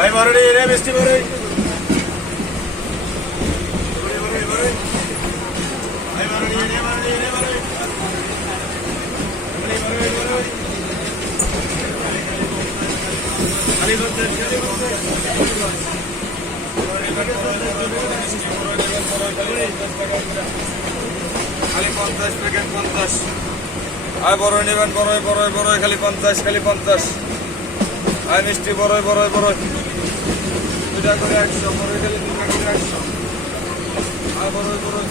ভাই বড়ই রে মিষ্টি বড়ই ভাই বড়ই রে বড়ই রে বড়ই খালি করতে খালি 50 প্যাকেট 50 আয় বড়ই নেবেন বড়ই বড়ই বড়ই খালি 50 খালি 50 আয় মিষ্টি বড়ই বড়ই বড়ই 2 টাকা করে 100 বড়ই খালি 2 টাকা করে 100 আয় বড়ই বড়ই